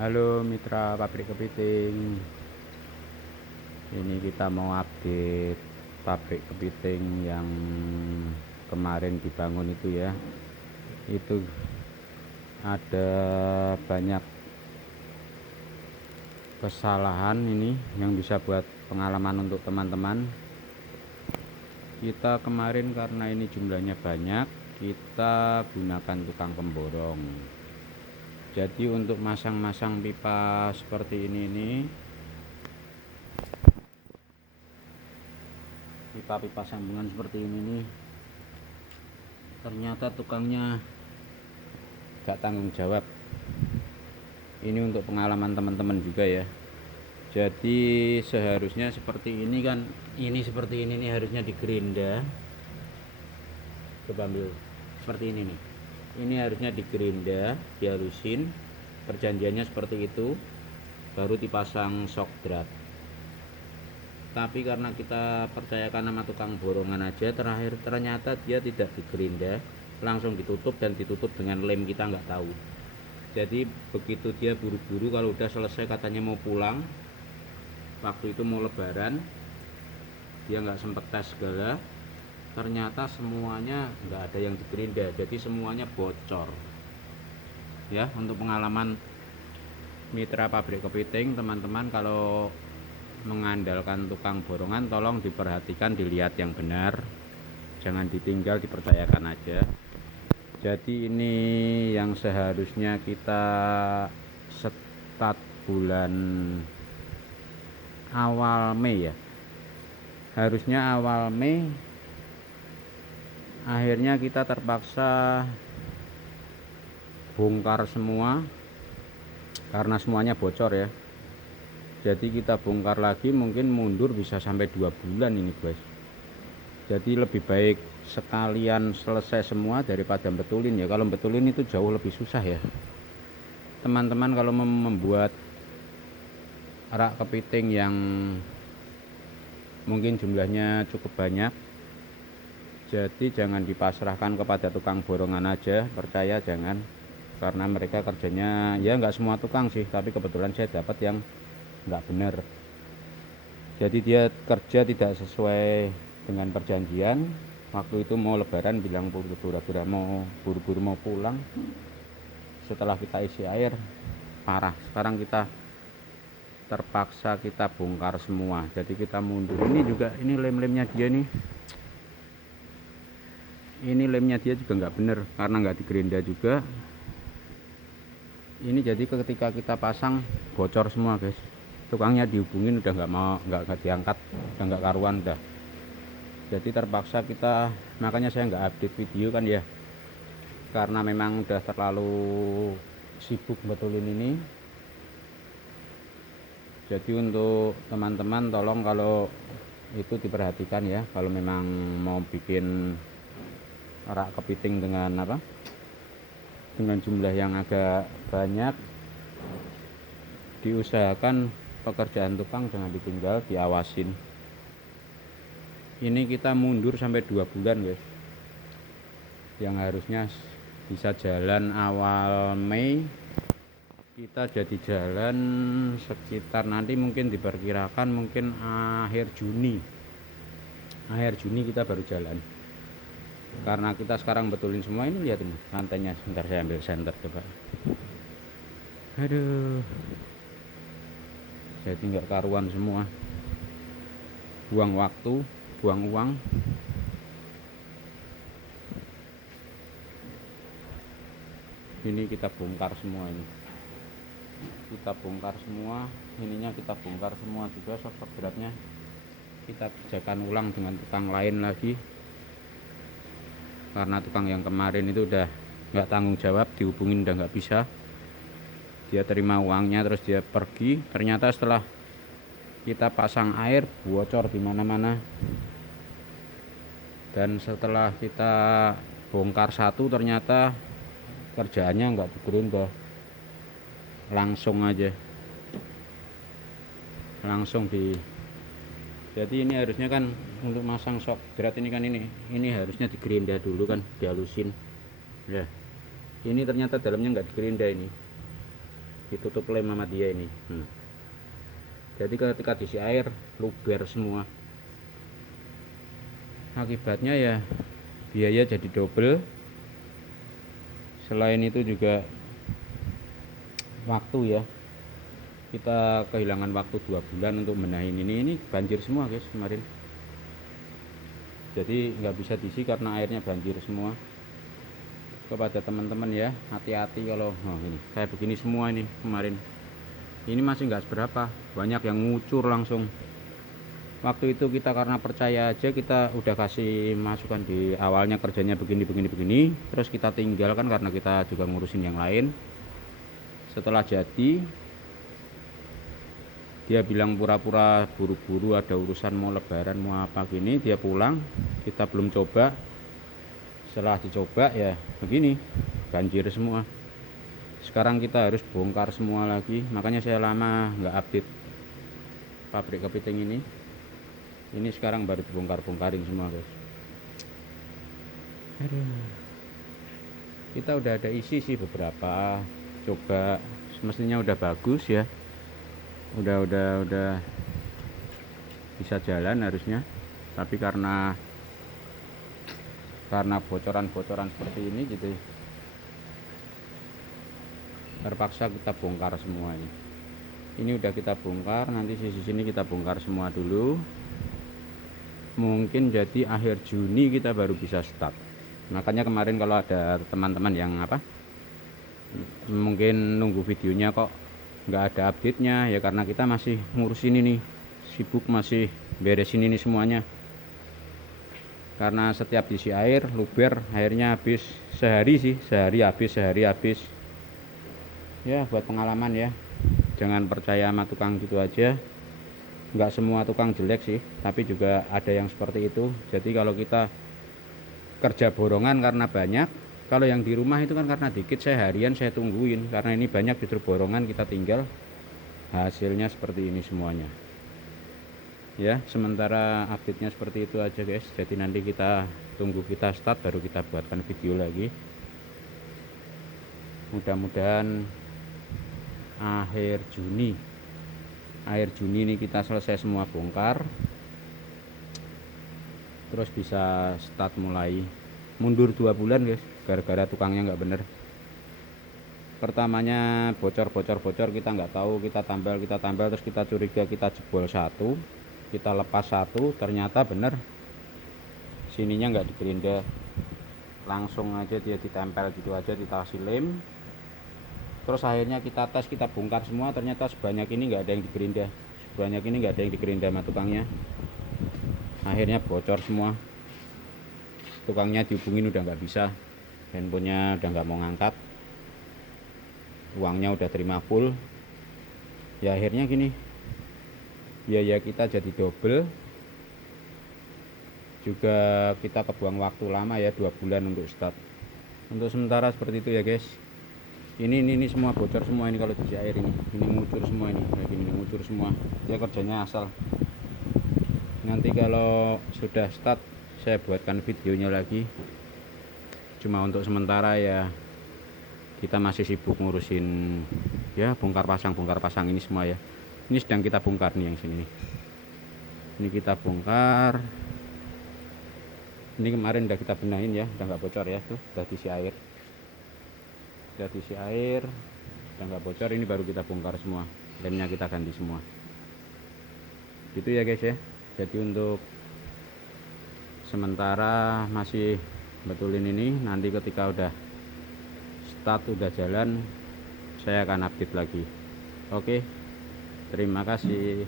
Halo mitra pabrik kepiting. Ini kita mau update pabrik kepiting yang kemarin dibangun itu ya. Itu ada banyak kesalahan ini yang bisa buat pengalaman untuk teman-teman. Kita kemarin karena ini jumlahnya banyak, kita gunakan tukang pemborong. Jadi untuk masang-masang pipa seperti ini pipa-pipa sambungan seperti ini nih, ternyata tukangnya gak tanggung jawab. Ini untuk pengalaman teman-teman juga ya. Jadi seharusnya seperti ini kan, ini seperti ini nih harusnya digerinda. Coba ambil seperti ini nih. Ini harusnya digerinda, dihalusin. Perjanjiannya seperti itu, baru dipasang shock drat. Tapi karena kita percayakan sama tukang borongan aja, terakhir ternyata dia tidak digerinda, langsung ditutup dan ditutup dengan lem, kita nggak tahu. Jadi begitu dia buru-buru, kalau udah selesai katanya mau pulang, waktu itu mau lebaran, dia nggak sempet tes segala, ternyata semuanya nggak ada yang digerinda, jadi semuanya bocor ya. Untuk pengalaman mitra pabrik kepiting, teman-teman kalau mengandalkan tukang borongan, tolong diperhatikan, dilihat yang benar, jangan ditinggal, dipercayakan aja. Jadi ini yang seharusnya kita start bulan awal Mei ya, harusnya awal Mei, akhirnya kita terpaksa bongkar semua karena semuanya bocor ya. Jadi kita bongkar lagi, mungkin mundur bisa sampai 2 bulan ini guys. Jadi lebih baik sekalian selesai semua daripada betulin ya. Kalau betulin itu jauh lebih susah ya teman-teman. Kalau membuat rak kepiting yang mungkin jumlahnya cukup banyak, jadi jangan dipasrahkan kepada tukang borongan aja, percaya jangan, karena mereka kerjanya ya nggak semua tukang sih, tapi kebetulan saya dapat yang nggak benar. Jadi dia kerja tidak sesuai dengan perjanjian. Waktu itu mau lebaran bilang pura-pura mau buru-buru mau pulang, setelah kita isi air parah. Sekarang kita terpaksa kita bongkar semua, jadi kita mundur. Ini juga, ini lem-lemnya dia nih, ini lemnya dia juga nggak bener karena nggak digerinda juga. Ini jadi ketika kita pasang bocor semua guys. Tukangnya dihubungin udah nggak diangkat, udah nggak karuan dah. Jadi terpaksa kita, makanya saya nggak update video kan ya, karena memang udah terlalu sibuk betulin ini. Jadi untuk teman-teman tolong kalau itu diperhatikan ya, kalau memang mau bikin rak kepiting dengan dengan jumlah yang agak banyak, diusahakan pekerjaan tukang jangan ditinggal, diawasin. Ini kita mundur sampai 2 bulan guys, yang harusnya bisa jalan awal Mei, kita jadi jalan sekitar nanti mungkin diperkirakan mungkin akhir Juni kita baru jalan, karena kita sekarang betulin semua. Ini lihat ini lantainya, sebentar saya ambil senter coba. Aduh, jadi nggak karuan semua, buang waktu, buang uang. Ini kita bongkar semua, ini kita bongkar semua, ininya kita bongkar semua juga, shock beratnya kita kerjakan ulang dengan tukang lain lagi, karena tukang yang kemarin itu udah nggak tanggung jawab, dihubungin udah nggak bisa. Dia terima uangnya terus dia pergi. Ternyata setelah kita pasang air bocor di mana-mana, dan setelah kita bongkar satu ternyata kerjaannya nggak digerinda, langsung aja langsung di. Jadi ini harusnya kan untuk masang shock drat ini kan, ini harusnya digerinda dulu kan, dihalusin ya. Ini ternyata dalamnya nggak digerinda, ini ditutup lem sama dia ini. Jadi ketika diisi air luber semua, akibatnya ya biaya jadi double. Selain itu juga waktu ya, kita kehilangan waktu 2 bulan untuk benahin ini banjir semua guys kemarin. Jadi nggak bisa diisi karena airnya banjir semua. Kepada teman-teman ya, hati-hati kalau ini kayak begini semua ini kemarin. Ini masih nggak seberapa, banyak yang ngucur langsung. Waktu itu kita karena percaya aja, kita udah kasih masukan di awalnya kerjanya begini, terus kita tinggalkan karena kita juga ngurusin yang lain. Setelah jadi, dia bilang pura-pura buru-buru ada urusan mau lebaran mau apa gini, dia pulang, kita belum coba. Setelah dicoba ya begini, banjir semua. Sekarang kita harus bongkar semua lagi, makanya saya lama nggak update pabrik kepiting ini. Ini sekarang baru dibongkar-bongkarin semua guys. Kita udah ada isi sih beberapa, coba semestinya udah bagus ya, udah bisa jalan harusnya, tapi karena bocoran-bocoran seperti ini gitu, terpaksa kita bongkar semua ini. Ini udah kita bongkar, nanti sisi sini kita bongkar semua dulu. Mungkin jadi akhir Juni kita baru bisa start. Makanya kemarin kalau ada teman-teman yang mungkin nunggu videonya kok nggak ada update-nya, ya karena kita masih ngurusin ini, sibuk masih beresin ini semuanya. Karena setiap diisi air luber, airnya habis sehari habis. Ya buat pengalaman ya, jangan percaya sama tukang gitu aja. Nggak semua tukang jelek sih, tapi juga ada yang seperti itu. Jadi kalau kita kerja borongan karena banyak, kalau yang di rumah itu kan karena dikit, saya harian saya tungguin, karena ini banyak justru borongan kita tinggal, hasilnya seperti ini semuanya ya. Sementara update-nya seperti itu aja guys. Jadi nanti kita tunggu kita start baru kita buatkan video lagi. Mudah-mudahan akhir Juni ini kita selesai semua bongkar, terus bisa start mulai. Mundur 2 bulan guys, gara-gara tukangnya nggak bener. Pertamanya bocor kita nggak tahu, kita tambal terus kita curiga, kita jebol satu, kita lepas satu, ternyata bener sininya nggak digerinda, langsung aja dia ditempel gitu aja, dikasih lem. Terus akhirnya kita tes, kita bongkar semua, ternyata sebanyak ini nggak ada yang digerinda, sama tukangnya. Akhirnya bocor semua, tukangnya dihubungin udah nggak bisa, handphonenya udah nggak mau ngangkat, uangnya udah terima full. Ya akhirnya gini, biaya kita jadi double, juga kita kebuang waktu lama ya, 2 bulan untuk start. Untuk sementara seperti itu ya guys. Ini semua bocor semua ini kalau diisi air ini ngucur semua, ini kayak gini ngucur semua. Dia kerjanya asal. Nanti kalau sudah start saya buatkan videonya lagi. Cuma untuk sementara ya kita masih sibuk ngurusin ya bongkar pasang ini semua ya. Ini sedang kita bongkar nih yang sini. Ini kita bongkar. Ini kemarin udah kita benahin ya, udah nggak bocor ya, tuh udah diisi air. Udah nggak bocor, ini baru kita bongkar semua, lemnya kita ganti semua gitu ya guys ya. Jadi untuk sementara masih betulin ini, nanti ketika udah start udah jalan saya akan update lagi. Oke, terima kasih.